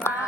my